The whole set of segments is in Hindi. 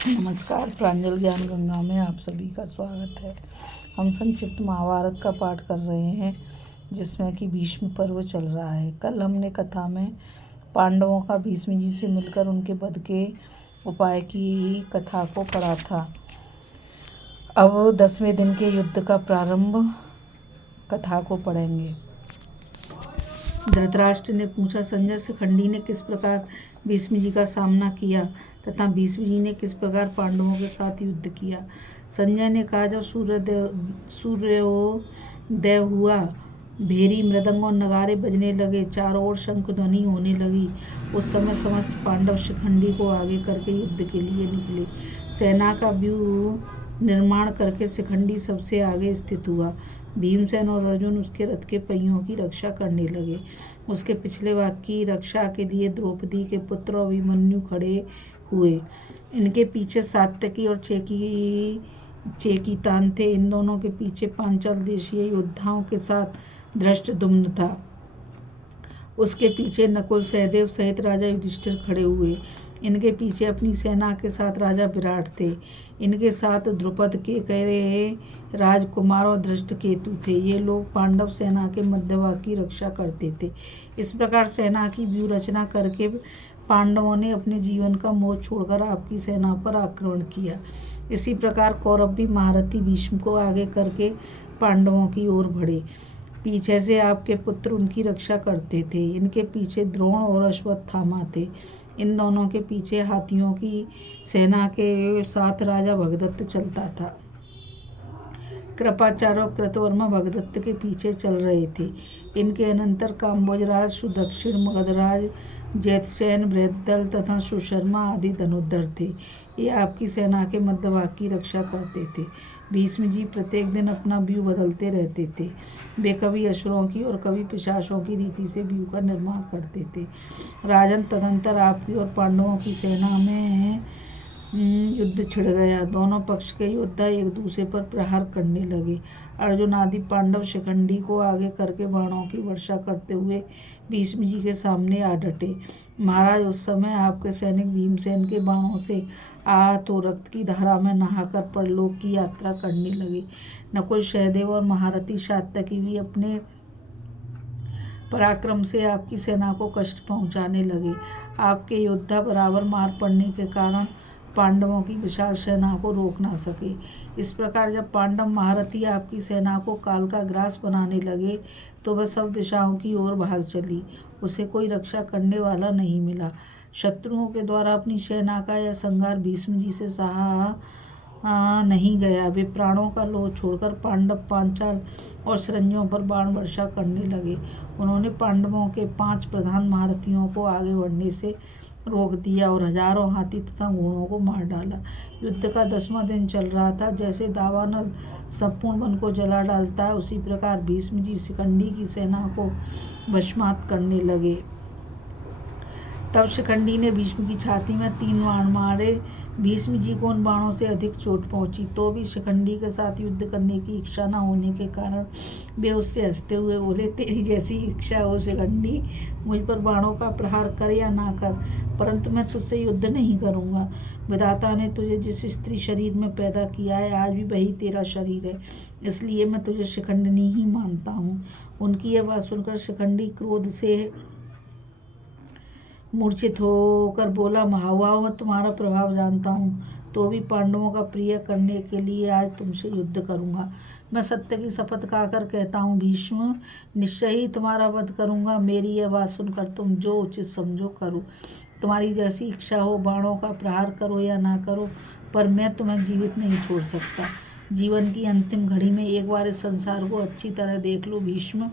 नमस्कार। प्रांजल ज्ञान गंगा में आप सभी का स्वागत है। हम संक्षिप्त महाभारत का पाठ कर रहे हैं, जिसमें कि भीष्म पर्व चल रहा है। कल हमने कथा में पांडवों का भीष्म जी से मिलकर उनके वध के उपाय की कथा को पढ़ा था। अब 10वें दिन के युद्ध का प्रारंभ कथा को पढ़ेंगे। धृतराष्ट्र ने पूछा, संजय शिखंडी ने किस प्रकार भीष्म जी का सामना किया तथा भीष्म जी ने किस प्रकार पांडवों के साथ युद्ध किया। संजय ने कहा, जब सूर्योदय हुआ, भेरी मृदंग और नगारे बजने लगे, चारों ओर शंख ध्वनि होने लगी, उस समय समस्त पांडव शिखंडी को आगे करके युद्ध के लिए निकले। सेना का व्यूह निर्माण करके शिखंडी सबसे आगे स्थित हुआ। भीमसेन और अर्जुन उसके रथ के पहियों की रक्षा करने लगे। उसके पिछले भाग की रक्षा के लिए द्रौपदी के पुत्र अभिमन्यु खड़े हुए। इनके पीछे सात्यकी और चेकितान थे। इन दोनों के पीछे पांचाल देशीय योद्धाओं के साथ धृष्टद्युम्न था। उसके पीछे नकुल सहदेव सहित राजा युधिष्ठिर खड़े हुए। इनके पीछे अपनी सेना के साथ राजा विराट थे। इनके साथ द्रुपद के कई राजकुमार और धृष्टकेतु थे। ये लोग पांडव सेना के मध्यभाग की रक्षा करते थे। इस प्रकार सेना की व्यूह रचना करके पांडवों ने अपने जीवन का मोह छोड़कर आपकी सेना पर आक्रमण किया। इसी प्रकार कौरव भी महारथी भीष्म को आगे करके पांडवों की ओर बढ़े। पीछे से आपके पुत्र उनकी रक्षा करते थे। इनके पीछे द्रोण और अश्वत्थामा थे। इन दोनों के पीछे हाथियों की सेना के साथ राजा भगदत्त चलता था। कृपाचार्य और कृतवर्मा भगदत्त के पीछे चल रहे थे। इनके अनंतर काम्भोजराज, सुदक्षिण, मगधराज, जैतसेन, बृहद्दल तथा सुशर्मा आदि धनुर्धर थे। ये आपकी सेना के मध्यभाग की रक्षा करते थे। भीष्म जी प्रत्येक दिन अपना व्यूह बदलते रहते थे। वे कभी असुरों की और कभी पिशाचों की रीति से व्यूह का निर्माण करते थे। राजन, तदंतर आपकी और पांडवों की सेना में युद्ध छिड़ गया। दोनों पक्ष के योद्धा एक दूसरे पर प्रहार करने लगे। अर्जुन आदि पांडव शिखंडी को आगे करके बाणों की वर्षा करते हुए भीष्म जी के सामने आ डटे। महाराज, उस समय आपके सैनिक भीमसेन के बाणों से आहत हो रक्त की धारा में नहाकर परलोक की यात्रा करने लगे। नकुल, सहदेव और महारथी सात्यकी भी अपने पराक्रम से आपकी सेना को कष्ट पहुंचाने लगे। आपके योद्धा बराबर मार पड़ने के कारण पांडवों की विशाल सेना को रोक ना सके। इस प्रकार जब पांडव महारथी आपकी सेना को काल का ग्रास बनाने लगे, तो वह सब दिशाओं की ओर भाग चली। उसे कोई रक्षा करने वाला नहीं मिला। शत्रुओं के द्वारा अपनी सेना का यह संहार भीष्म जी से सहा नहीं गया। वे प्राणों का लोह छोड़कर पांडव, पांचाल और सरंजों पर बाण वर्षा करने लगे। उन्होंने पांडवों के 5 प्रधान महारथियों को आगे बढ़ने से रोक दिया और हजारों हाथी तथा घोड़ों को मार डाला। युद्ध का 10वां दिन चल रहा था। जैसे दावानल संपूर्ण वन को जला डालता है, उसी प्रकार भीष्म जी शिखंडी की सेना को भस्मात करने लगे। तब शिखंडी ने भीष्म की छाती में 3 बाण मारे। भीष्म जी को उन बाणों से अधिक चोट पहुंची, तो भी शिखंडी के साथ युद्ध करने की इच्छा न होने के कारण वे उससे हंसते हुए बोले, तेरी जैसी इच्छा हो शिखंडी, मुझ पर बाणों का प्रहार कर या ना कर, परंतु मैं तुझसे युद्ध नहीं करूंगा। विधाता ने तुझे जिस स्त्री शरीर में पैदा किया है, आज भी वही तेरा शरीर है, इसलिए मैं तुझे शिखंडिनी ही मानता हूँ। उनकी यह बात सुनकर शिखंडी क्रोध से मूर्छित होकर बोला, महाबाहो, मैं तुम्हारा प्रभाव जानता हूँ, तो भी पांडवों का प्रिय करने के लिए आज तुमसे युद्ध करूँगा। मैं सत्य की शपथ खाकर कहता हूँ भीष्म, निश्चय ही तुम्हारा वध करूँगा। मेरी यह बात सुनकर तुम जो उचित समझो करो। तुम्हारी जैसी इच्छा हो, बाणों का प्रहार करो या ना करो, पर मैं तुम्हें जीवित नहीं छोड़ सकता। जीवन की अंतिम घड़ी में एक बार इस संसार को अच्छी तरह देख लो भीष्म।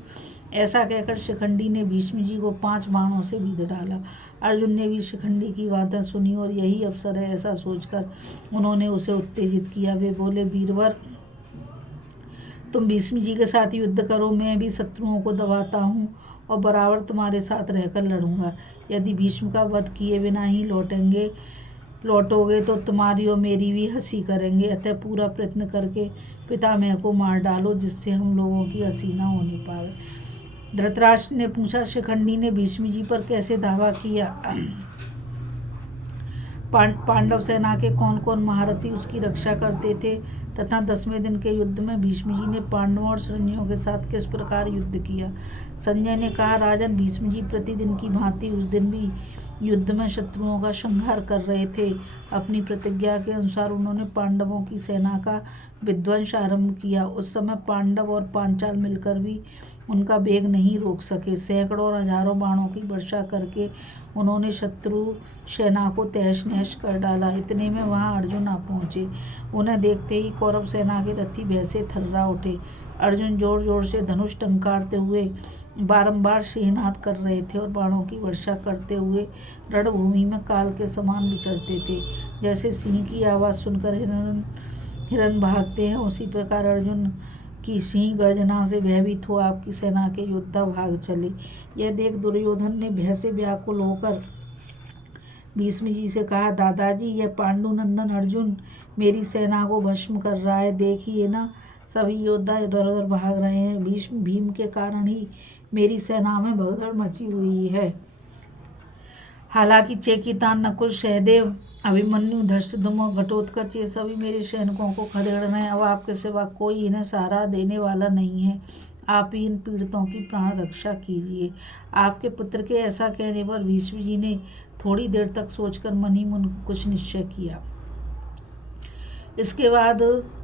ऐसा कहकर शिखंडी ने भीष्म जी को 5 बाणों से बीध डाला। अर्जुन ने भी शिखंडी की बातें सुनी और यही अवसर है, ऐसा सोचकर उन्होंने उसे उत्तेजित किया। वे बोले, वीरवर, तुम भीष्म जी के साथ युद्ध करो, मैं भी शत्रुओं को दबाता हूँ और बराबर तुम्हारे साथ रहकर लड़ूंगा। यदि भीष्म का वध किए बिना ही लौटोगे तो तुम्हारी और मेरी भी हंसी करेंगे। अतः पूरा प्रयत्न करके पितामह को मार डालो, जिससे हम लोगों की हंसी न होने पावे। धृतराष्ट्र ने पूछा, शिखंडी ने भीष्म जी पर कैसे धावा किया? पांडव सेना के कौन कौन महारथी उसकी रक्षा करते थे तथा 10वें दिन के युद्ध में भीष्म जी ने पांडवों और शरण्यों के साथ किस प्रकार युद्ध किया। संजय ने कहा, राजन, भीष्म जी प्रतिदिन की भांति उस दिन भी युद्ध में शत्रुओं का संहार कर रहे थे। अपनी प्रतिज्ञा के अनुसार उन्होंने पांडवों की सेना का विध्वंस आरंभ किया। उस समय पांडव और पांचाल मिलकर भी उनका वेग नहीं रोक सके। सैकड़ों और हजारों बाणों की वर्षा करके उन्होंने शत्रु सेना को तहस नहस कर डाला। इतने में वहां अर्जुन आ पहुंचे। उन्हें देखते ही कौरव सेना के रथी भय से थर्रा उठे। अर्जुन जोर जोर से धनुष टंकारते हुए बारंबार सिंहनाद कर रहे थे और बाणों की वर्षा करते हुए रणभूमि में काल के समान विचरते थे। जैसे सिंह की आवाज़ सुनकर हिरन भागते हैं, उसी प्रकार अर्जुन की सिंह गर्जना से भयभीत हो आपकी सेना के योद्धा भाग चले। यह देख दुर्योधन ने भय से व्याकुल होकर भीष्म जी से कहा, दादाजी, यह पांडुनंदन अर्जुन मेरी सेना को भस्म कर रहा है। देखिए ना, सभी योद्धा इधर उधर भाग रहे हैं। भीम के कारण ही मेरी सेना में भगदड़ मची हुई है। हालांकि चेकितान, नकुल, सहदेव, अभिमन्यु, धृष्टद्युम्न और घटोत्कच ये सभी मेरे सैनिकों को खदेड़ रहे हैं। अब आपके सिवा कोई इन्हें सहारा देने वाला नहीं है। आप ही इन पीड़ितों की प्राण रक्षा कीजिए। आपके पुत्र के ऐसा कहने पर भीष्म जी ने थोड़ी देर तक सोचकर मन ही मन कुछ निश्चय किया। इसके बाद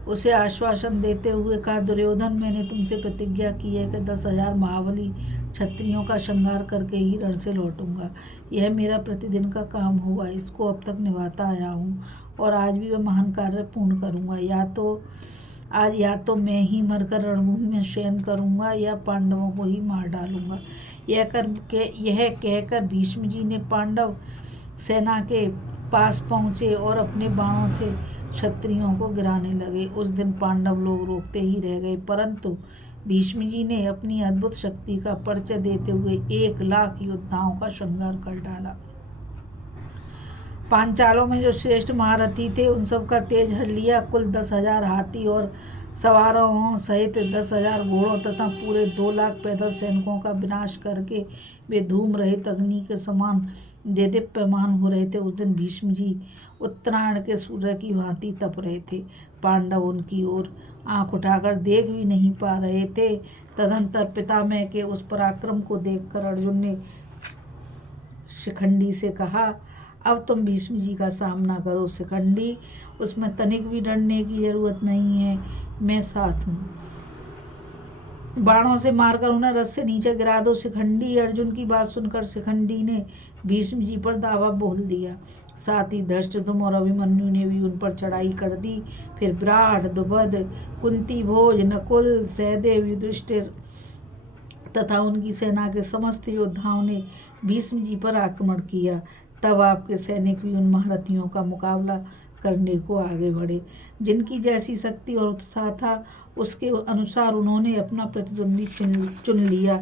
उसे आश्वासन देते हुए कहा, दुर्योधन, मैंने तुमसे प्रतिज्ञा की है कि 10,000 महाबली क्षत्रियों का संहार करके ही रण से लौटूंगा। यह मेरा प्रतिदिन का काम होगा। इसको अब तक निभाता आया हूँ और आज भी वह महान कार्य पूर्ण करूँगा। या तो मैं ही मरकर रणभूमि में शयन करूँगा या पांडवों को ही मार डालूंगा। यह कहकर भीष्म जी ने पांडव सेना के पास पहुँचे और अपने बाणों से क्षत्रियों को गिराने लगे। उस दिन पांडव लोग रोकते ही रह गए, परंतु भीष्म जी ने अपनी अद्भुत शक्ति का परिचय देते हुए 1,00,000 योद्धाओं का संहार कर डाला। पांचालों में जो श्रेष्ठ महारथी थे उन सब का तेज हर लिया। कुल 10,000 हाथी और सवारों सहित 10,000 घोड़ों तथा पूरे 2,00,000 पैदल सैनिकों का विनाश करके वे धूम रहित अग्नि के समान देदीप्यमान हो रहे थे। उस दिन भीष्म जी उत्तरायण के सूर्य की भांति तप रहे थे। पांडव उनकी ओर आंख उठाकर देख भी नहीं पा रहे थे। तदंतर पितामह के उस पराक्रम को देखकर अर्जुन ने शिखंडी से कहा, अब तुम भीष्म जी का सामना करो। शिखंडी, उसमें तनिक भी डरने की जरूरत नहीं है, मैं साथ हूँ। बाणों से मारकर उन्हें रथ से नीचे गिरा दो। शिखंडी। अर्जुन की बात सुनकर शिखंडी ने भीष्म जी पर दावा बोल दिया। साथ ही धृष्टद्युम्न और अभिमन्यु ने भी उन पर चढ़ाई कर दी। फिर विराट, द्रुपद, कुंती भोज, नकुल, सहदेव, युधिष्ठिर तथा उनकी सेना के समस्त योद्धाओं ने भीष्म जी पर आक्रमण किया। तब आपके सैनिक भी उन महारथियों का मुकाबला करने को आगे बढ़े। जिनकी जैसी शक्ति और उत्साह था उसके अनुसार उन्होंने अपना प्रतिद्वंदी चुन लिया।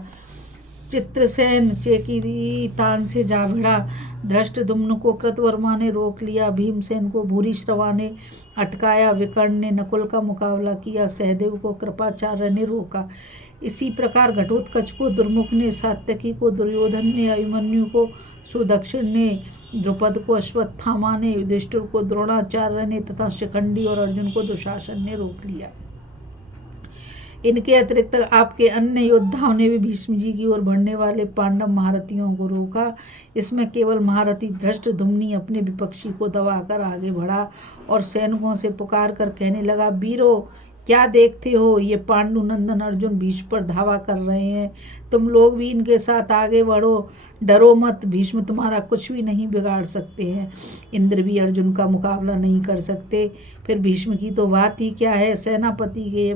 चित्रसेन चेकितान से जा भिड़ा। धृष्टद्युम्न को कृतवर्मा ने रोक लिया। भीमसेन को भूरिश्रवा ने अटकाया। विकर्ण ने नकुल का मुकाबला किया। सहदेव को कृपाचार्य ने रोका। इसी प्रकार घटोत्कच को दुर्मुख ने, सात्यकी को दुर्योधन ने, अभिमन्यु को सुदक्षिण ने, द्रुपद को अश्वत्थामा ने, युधिष्ठिर को द्रोणाचार्य ने तथा शिखंडी और अर्जुन को दुशासन ने रोक लिया। इनके अतिरिक्त आपके अन्य योद्धाओं ने भी भीष्म जी की ओर बढ़ने वाले पांडव महारथियों को रोका। इसमें केवल महारथी धृष्टद्युम्न अपने विपक्षी को दबाकर आगे बढ़ा और सैनिकों से पुकार कर कहने लगा, वीरों, क्या देखते हो? ये पांडुनंदन अर्जुन भीष्म पर धावा कर रहे हैं। तुम लोग भी इनके साथ आगे बढ़ो। डरो मत, भीष्म तुम्हारा कुछ भी नहीं बिगाड़ सकते हैं। इंद्र भी अर्जुन का मुकाबला नहीं कर सकते। फिर भीष्म की तो बात ही क्या है। सेनापति के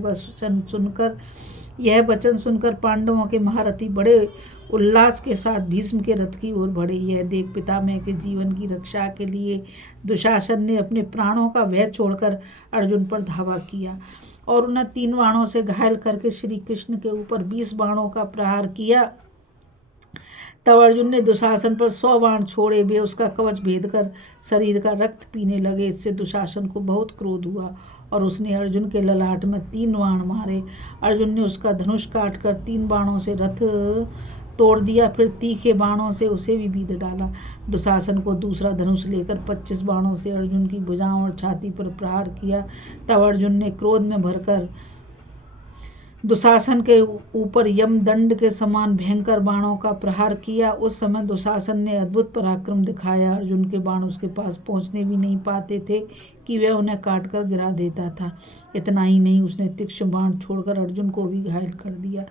यह वचन सुनकर पांडवों के महारथी बड़े उल्लास के साथ भीष्म के रथ की ओर बढ़े। यह देख पितामह के जीवन की रक्षा के लिए दुशासन ने अपने प्राणों का भय छोड़कर अर्जुन पर धावा किया और उन्हें 3 बाणों से घायल करके श्री कृष्ण के ऊपर 20 बाणों का प्रहार किया। तब अर्जुन ने दुशासन पर 100 बाण छोड़े। वे उसका कवच भेद कर शरीर का रक्त पीने लगे। इससे दुशासन को बहुत क्रोध हुआ और उसने अर्जुन के ललाट में 3 बाण मारे। अर्जुन ने उसका धनुष काट कर 3 बाणों से रथ तोड़ दिया, फिर तीखे बाणों से उसे भी बीध डाला। दुशासन को दूसरा धनुष लेकर 25 बाणों से अर्जुन की भुजाओं और छाती पर प्रहार किया। तब अर्जुन ने क्रोध में भरकर दुशासन के ऊपर यमदंड के समान भयंकर बाणों का प्रहार किया। उस समय दुशासन ने अद्भुत पराक्रम दिखाया। अर्जुन के बाण उसके पास पहुंचने भी नहीं पाते थे कि वह उन्हें काट कर गिरा देता था। इतना ही नहीं, उसने तीक्ष्ण बाण छोड़कर अर्जुन को भी घायल कर दिया।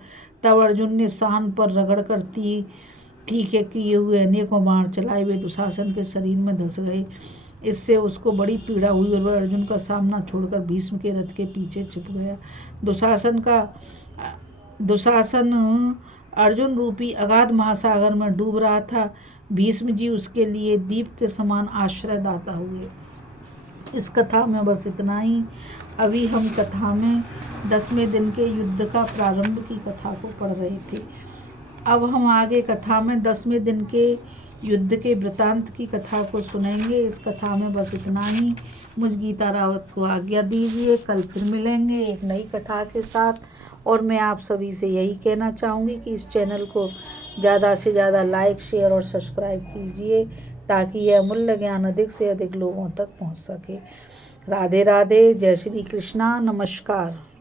तब अर्जुन ने शान पर रगड़कर तीखे किए हुए अनेकों बाण चलाए। वे दुशासन के शरीर में धंस गए। इससे उसको बड़ी पीड़ा हुई और वह अर्जुन का सामना छोड़कर भीष्म के रथ के पीछे छिप गया। दुशासन अर्जुन रूपी अगाध महासागर में डूब रहा था। भीष्म जी उसके लिए दीप के समान आश्रयदाता हुए। इस कथा में बस इतना ही। अभी हम कथा में 10वें दिन के युद्ध का प्रारंभ की कथा को पढ़ रहे थे। अब हम आगे कथा में 10वें दिन के युद्ध के वृतांत की कथा को सुनेंगे। इस कथा में बस इतना ही। मुझ गीता रावत को आज्ञा दीजिए। कल फिर मिलेंगे एक नई कथा के साथ। और मैं आप सभी से यही कहना चाहूँगी कि इस चैनल को ज़्यादा से ज़्यादा लाइक, शेयर और सब्सक्राइब कीजिए ताकि यह अमूल्य ज्ञान अधिक से अधिक लोगों तक पहुँच सके। राधे राधे। जय श्री कृष्णा। नमस्कार।